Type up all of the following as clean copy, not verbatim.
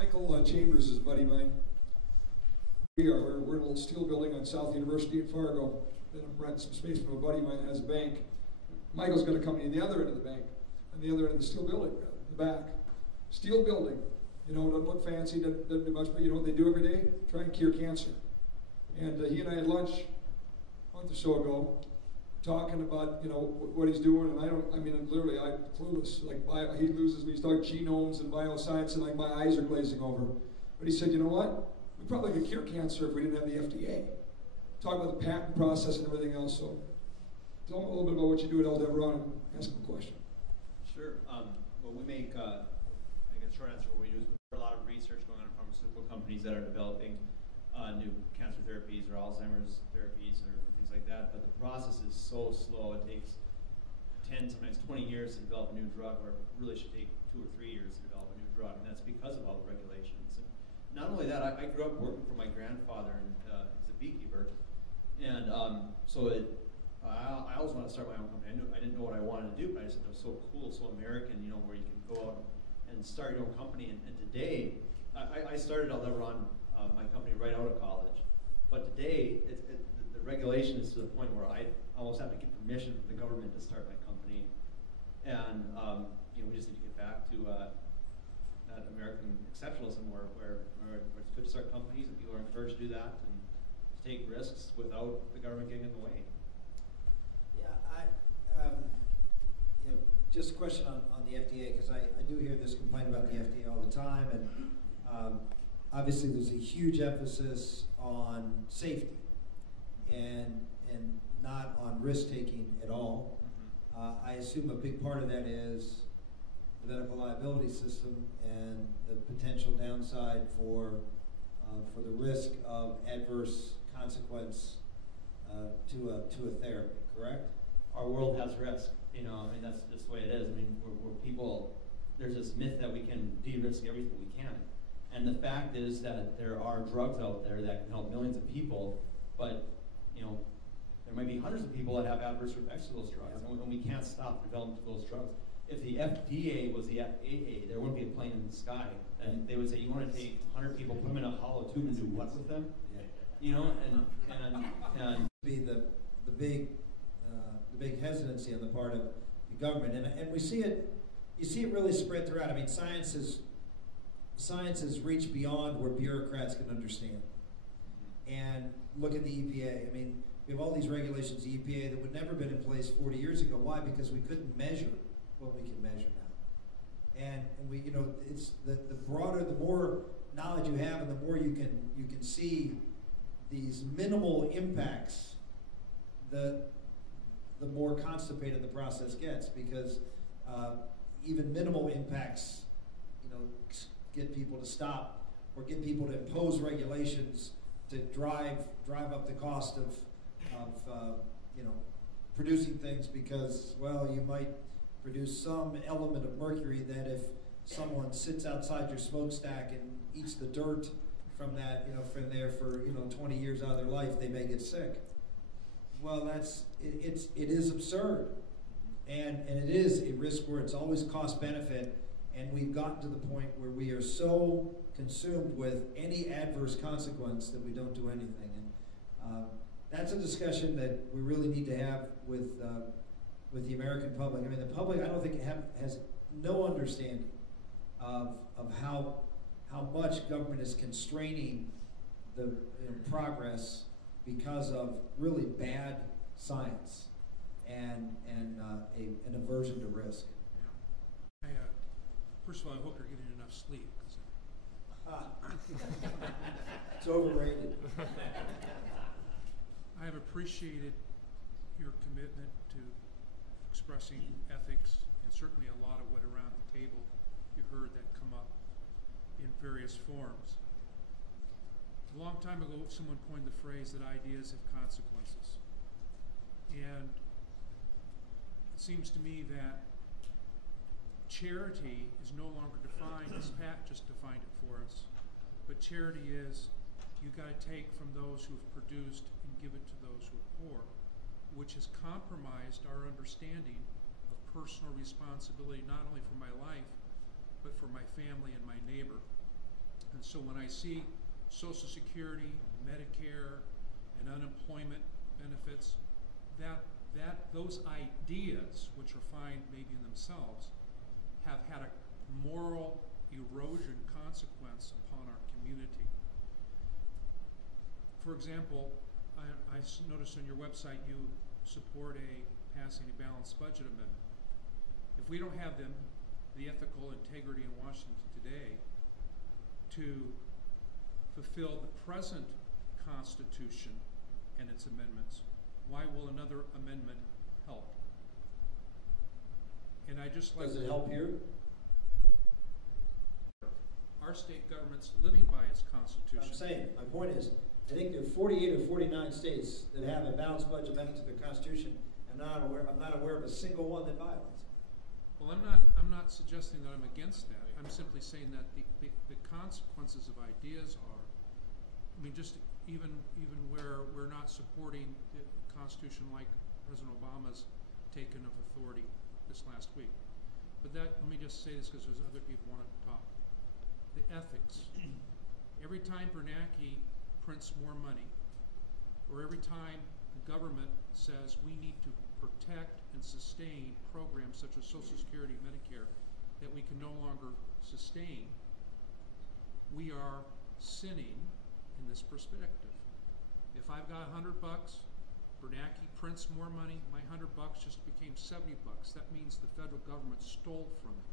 Michael Chambers is a buddy of mine. We're in a little steel building on South University in Fargo. Then I'm renting some space from a buddy of mine that has a bank. Michael's got a company on the other end of the bank, on the other end of the steel building, the back. Steel building, you know, doesn't look fancy, doesn't do much, but you know what they do every day? Try and cure cancer. And he and I had lunch a month or so ago, talking about, you know, what he's doing, and literally, I'm clueless. Like, he loses me, he's talking genomes and bioscience, and like my eyes are glazing over. But he said, you know what? We probably could cure cancer if we didn't have the FDA. Talk about the patent process and everything else. So tell me a little bit about what you do at Aldebaran and ask him a question. Sure. Well, we make, I guess short answer, what we do is we do a lot of research going on in pharmaceutical companies that are developing new cancer therapies or Alzheimer's therapies or things like that. But the process is so slow. It takes 10, sometimes 20 years to develop a new drug, or it really should take 2 or 3 years to develop a new drug. And that's because of all the regulations. And not only that, I grew up working for my grandfather, and he's a beekeeper. And I always wanted to start my own company. I didn't know what I wanted to do, but I just thought it was so cool, so American, you know, where you can go out and start your own company. And today, I started Aldebaran, my company, right out of college. But today, the regulation is to the point where I almost have to get permission from the government to start my company. And you know, we just need to get back to that American exceptionalism where it's good to start companies and people are encouraged to do that and to take risks without the government getting in the way. Yeah, you know, just a question on the FDA, because I do hear this complaint about the FDA all the time, and obviously there's a huge emphasis on safety and not on risk-taking at all. Mm-hmm. I assume a big part of that is the medical liability system and the potential downside for the risk of adverse consequence to a therapy, correct? Our world has risk, you know, I mean, that's just the way it is. I mean, we're people, there's this myth that we can de-risk everything we can. And the fact is that there are drugs out there that can help millions of people, but, you know, there might be hundreds of people that have adverse effects to those drugs, and we can't stop development of those drugs. If the FDA was the FAA, there wouldn't be a plane in the sky. And they would say, you want to take 100 people, put them in a hollow tube and do what with them? Yeah. You know, and be the big hesitancy on the part of the government, and we see it. You see it really spread throughout. I mean, science has reached beyond where bureaucrats can understand. And look at the EPA. I mean, we have all these regulations, the EPA, that would never have been in place 40 years ago. Why? Because we couldn't measure what we can measure now. And we, you know, it's the broader, the more knowledge you have, and the more you can see these minimal impacts, the more constipated the process gets, because even minimal impacts, you know, get people to stop or get people to impose regulations to drive up the cost of you know, producing things, because, well, you might produce some element of mercury that if someone sits outside your smokestack and eats the dirt from that, you know, from there for, you know, 20 years out of their life, they may get sick. Well, it is absurd, and it is a risk where it's always cost benefit, and we've gotten to the point where we are so consumed with any adverse consequence that we don't do anything, and that's a discussion that we really need to have with the American public. I mean, the public, I don't think has no understanding of how much government is constraining the progress because of really bad science and an aversion to risk. Yeah. First of all, I hope you're getting enough sleep. It's overrated. I have appreciated your commitment to expressing ethics, and certainly a lot of what around the table you heard that come up in various forms. A long time ago, someone coined the phrase that ideas have consequences. And it seems to me that charity is no longer defined as Pat just defined it for us, but charity is you got to take from those who have produced and give it to those who are poor, which has compromised our understanding of personal responsibility, not only for my life, but for my family and my neighbor. And so when I see Social Security, Medicare, and unemployment benefits, those ideas, which are fine maybe in themselves, have had a moral erosion consequence upon our community. For example, I noticed on your website you support passing a balanced budget amendment. If we don't have the ethical integrity in Washington today to fulfill the present Constitution and its amendments, why will another amendment help? And I just like— Does it help here? Our state government's living by its Constitution. I'm saying, my point is, I think there are 48 or 49 states that have a balanced budget amendment to their Constitution. I'm not aware of a single one that violates it. Well, I'm not suggesting that I'm against that. I'm simply saying that the consequences of ideas are, I mean, just even where we're not supporting the Constitution like President Obama's taken of authority this last week. But let me just say this because there's other people who want to talk. The ethics. Every time Bernanke prints more money, or every time the government says we need to protect and sustain programs such as Social Security, Medicare, that we can no longer sustain, we are sinning in this perspective. If I've got $100, Bernanke prints more money, my $100 just became $70. That means the federal government stole from it.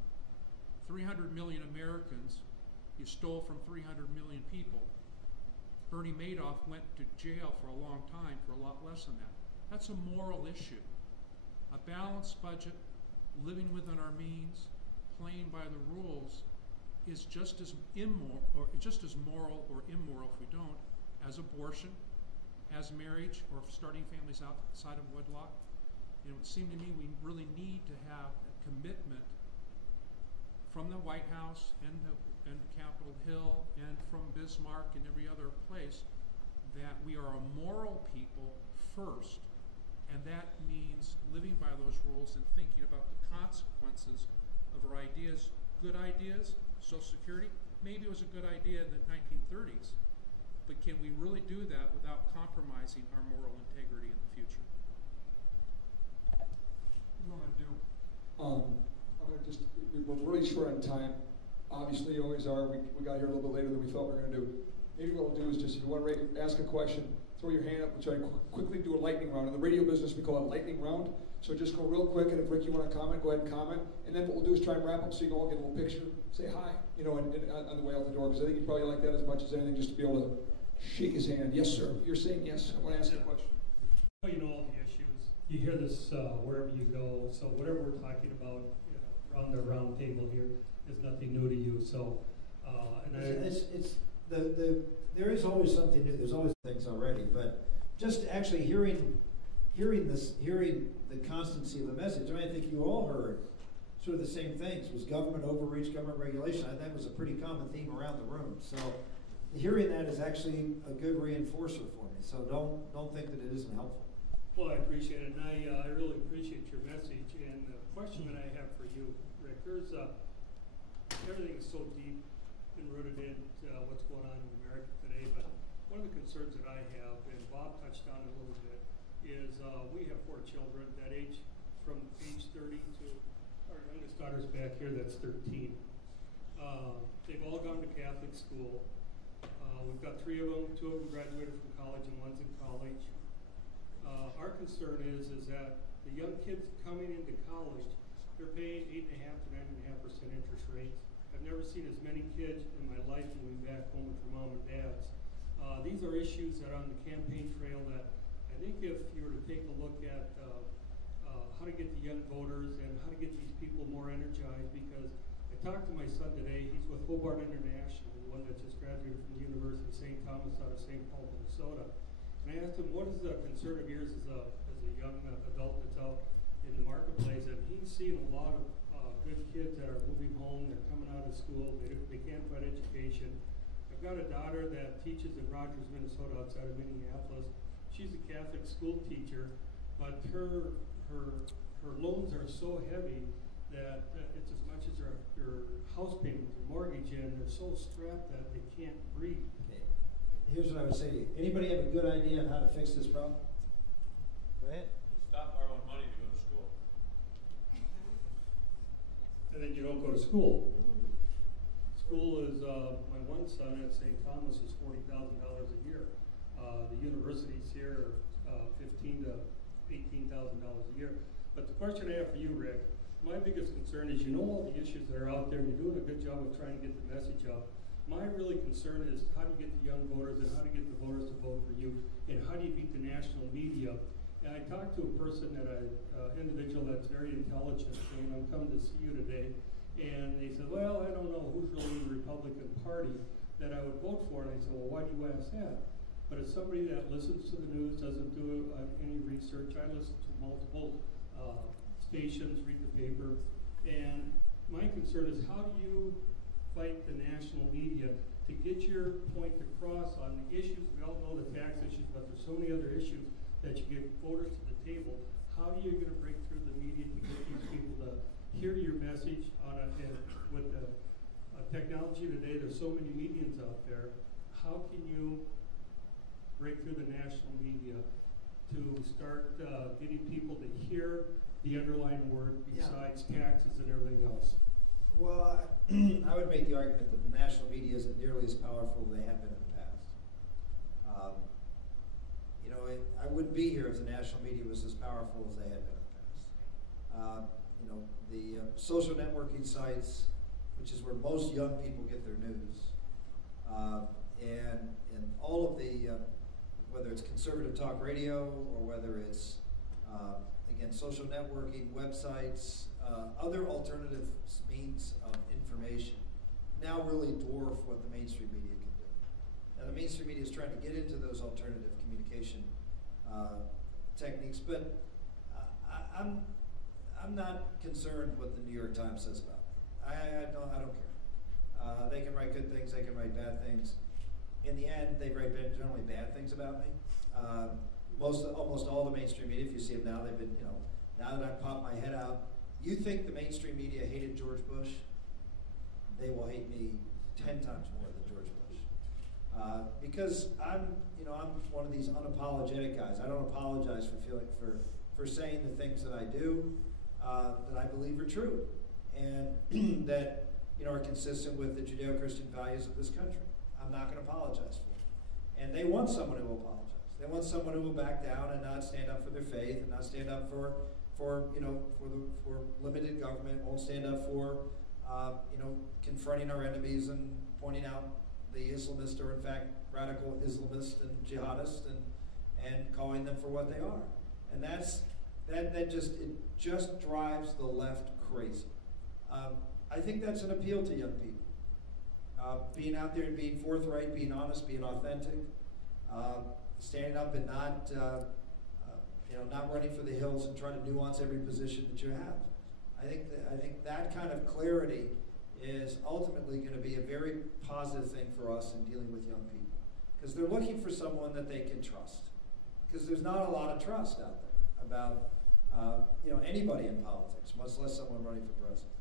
300 million Americans, you stole from 300 million people. Bernie Madoff went to jail for a long time for a lot less than that. That's a moral issue. A balanced budget, living within our means, playing by the rules, is just as immoral, or just as moral or immoral if we don't, as abortion, as marriage, or starting families outside of wedlock. It would seem to me we really need to have a commitment from the White House and Capitol Hill and from Bismarck and every other place that we are a moral people first, and that means living by those rules and thinking about the consequences of our ideas. Good ideas, Social Security, maybe it was a good idea in the 1930s, but can we really do that without compromising our moral integrity in the future? What I'm going to do, I'm going to just, we're really short on time. Obviously, you always are. We got here a little bit later than we thought we were going to do. Maybe what we'll do is just, if you want to ask a question, throw your hand up. We'll try to quickly do a lightning round. In the radio business, we call it lightning round. So just go real quick, and if Rick, you want to comment, go ahead and comment. And then what we'll do is try and wrap up so you can all get a little picture, say hi, you know, and on the way out the door, because I think you'd probably like that as much as anything, just to be able to shake his hand. Yes, sir. You're saying yes. I want to ask you a question. You know all the issues. You hear this wherever you go. So whatever we're talking about, you know, around the round table here is nothing new to you. So, there is always something new. There's always things already, but just actually hearing the constancy of the message. I mean, I think you all heard sort of the same things. Was government overreach, government regulation? I think that was a pretty common theme around the room. So hearing that is actually a good reinforcer for me. So don't think that it isn't helpful. Well, I appreciate it, and I really appreciate your message. And the question that I have for you, Rick, there's everything is so deep and rooted in what's going on in America today. But one of the concerns that I have, and Bob touched on it a little bit, is we have 4 children that age from age 30 to our youngest daughter's back here that's 13. They've all gone to Catholic school. We've got 3 of them. 2 of them graduated from college and one's in college. Our concern is that the young kids coming into college, they're paying 8.5% to 9.5% interest rates. I've never seen as many kids in my life moving back home with their mom and dads. These are issues that are on the campaign trail that I think if you were to take a look at how to get the young voters and how to get these people more energized, because I talked to my son today. He's with Hobart International, the one that just graduated from the University of St. Thomas out of St. Paul, Minnesota. And I asked him, what is the concern of yours as a young adult that's out in the marketplace? And he's seen a lot of good kids that are moving home. They're coming out of school. They can't find education. I've got a daughter that teaches in Rogers, Minnesota, outside of Minneapolis. She's a Catholic school teacher, but her loans are so heavy that it's as much as their house payment, their mortgage, and they're so strapped that they can't breathe. Okay. Here's what I would say to you. Anybody have a good idea of how to fix this problem? Go ahead. Stop borrowing money to go to school. And then you don't go to school. School is, my one son at St. Thomas is $40,000 a year. The universities here are $15,000 to $18,000 a year. But the question I have for you, Rick, my biggest concern is you know all the issues that are out there and you're doing a good job of trying to get the message out. My really concern is how do you get the young voters and how do you get the voters to vote for you and how do you beat the national media? And I talked to a person individual that's very intelligent saying, I'm coming to see you today. And they said, well, I don't know who's really in the Republican Party that I would vote for. And I said, well, why do you ask that? But as somebody that listens to the news, doesn't do any research, I listen to multiple stations, read the paper, and my concern is how do you fight the national media to get your point across on the issues? We all know the tax issues, but there's so many other issues that you get voters to the table. How are you going to break through the media to get these people to hear your message on and with the technology today? There's so many mediums out there. How can you break through the national media to start getting people to hear the underlying word besides taxes and everything else? Well, I would make the argument that the national media isn't nearly as powerful as they have been in the past. You know, I wouldn't be here if the national media was as powerful as they had been in the past. You know, the social networking sites, which is where most young people get their news, and all of the, whether it's conservative talk radio or whether it's, again, social networking, websites, other alternative means of information now really dwarf what the mainstream media can do. Now, the mainstream media is trying to get into those alternative communication techniques, but I'm not concerned what the New York Times says about me. I don't care. They can write good things, they can write bad things. In the end, they write generally bad things about me. Almost all the mainstream media, if you see them now, they've been, you know, now that I've popped my head out, you think the mainstream media hated George Bush? They will hate me 10 times more than George Bush. Because I'm one of these unapologetic guys. I don't apologize for saying the things that I do, that I believe are true, and that are consistent with the Judeo-Christian values of this country. I'm not going to apologize for it. And they want someone who will apologize. They want someone who will back down and not stand up for their faith and not stand up for limited government. Won't stand up for confronting our enemies and pointing out the Islamists are in fact radical Islamists and jihadists and calling them for what they are. And that just drives the left crazy. I think that's an appeal to young people. Being out there and being forthright, being honest, being authentic, standing up and not running for the hills and trying to nuance every position that you have. I think that kind of clarity is ultimately going to be a very positive thing for us in dealing with young people, because they're looking for someone that they can trust. Because there's not a lot of trust out there about anybody in politics, much less someone running for president.